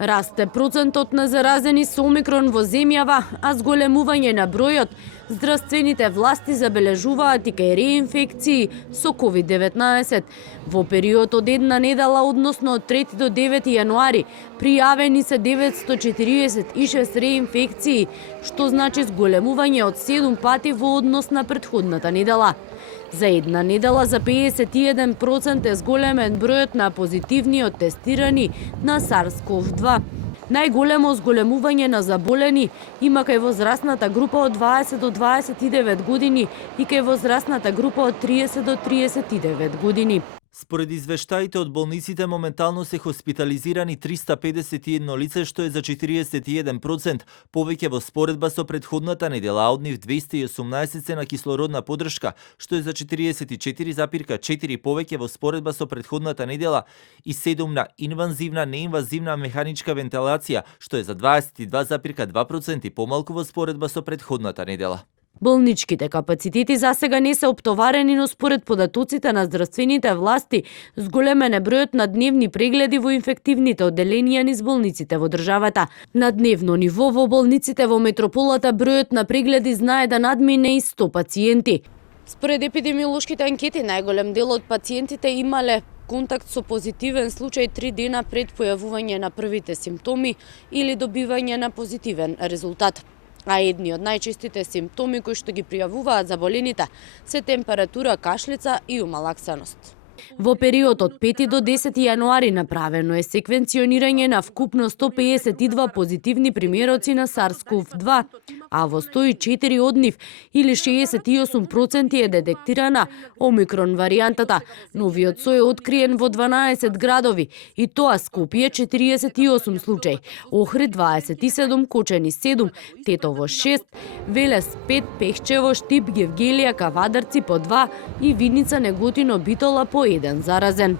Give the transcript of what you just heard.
Расте процентот на заразени со омикрон во земјава, а зголемување на бројот, здравствените власти забележуваат и кај реинфекции со COVID-19. Во период од една недела, односно од 3 до 9 јануари, пријавени се 946 реинфекции, што значи зголемување од 7 пати во однос на претходната недела. За една недела за 51% е зголемен бројот на позитивниот тестирани на SARS-CoV-2. Најголемо зголемување на заболени има кај возрастната група од 20 до 29 години и кај возрастната група од 30 до 39 години. Според извештаите од болниците, моментално се хоспитализирани 351 лице, што е за 41% повеќе во споредба со претходната недела, а од нив 218 се на кислородна поддршка, што е за 44,4 повеќе во споредба со претходната недела, и 7 на инвазивна, неинвазивна механичка вентилација, што е за 22,2% помалку во споредба со претходната недела. Болничките капацитети засега не се оптоварени, но според податоците на здравствените власти, зголемен е бројот на дневни прегледи во инфективните одделенија низ болниците во државата. На дневно ниво во болниците во метрополата бројот на прегледи знае да надмине и 100 пациенти. Според епидемиолошките анкети, најголем дел од пациентите имале контакт со позитивен случај 3 дена пред појавување на првите симптоми или добивање на позитивен резултат. А едни од најчестите симптоми кои што ги пријавуваат заболените се температура, кашлица и умалаксаност. Во период од 5 до 10 јануари направено е секвенционирање на вкупно 152 позитивни примероци на SARS-CoV-2, а во 104 од нив, или 68% е детектирана омикрон варијантата. Новиот сој е откриен во 12 градови, и тоа Скопје 48 случаи, Охрид 27, Кочани 7, Тетово 6, Велес 5, Пехчево, Штип, Гевгелија, Кавадарци по 2 и Виница, Неготино, Битола по 1 заразен.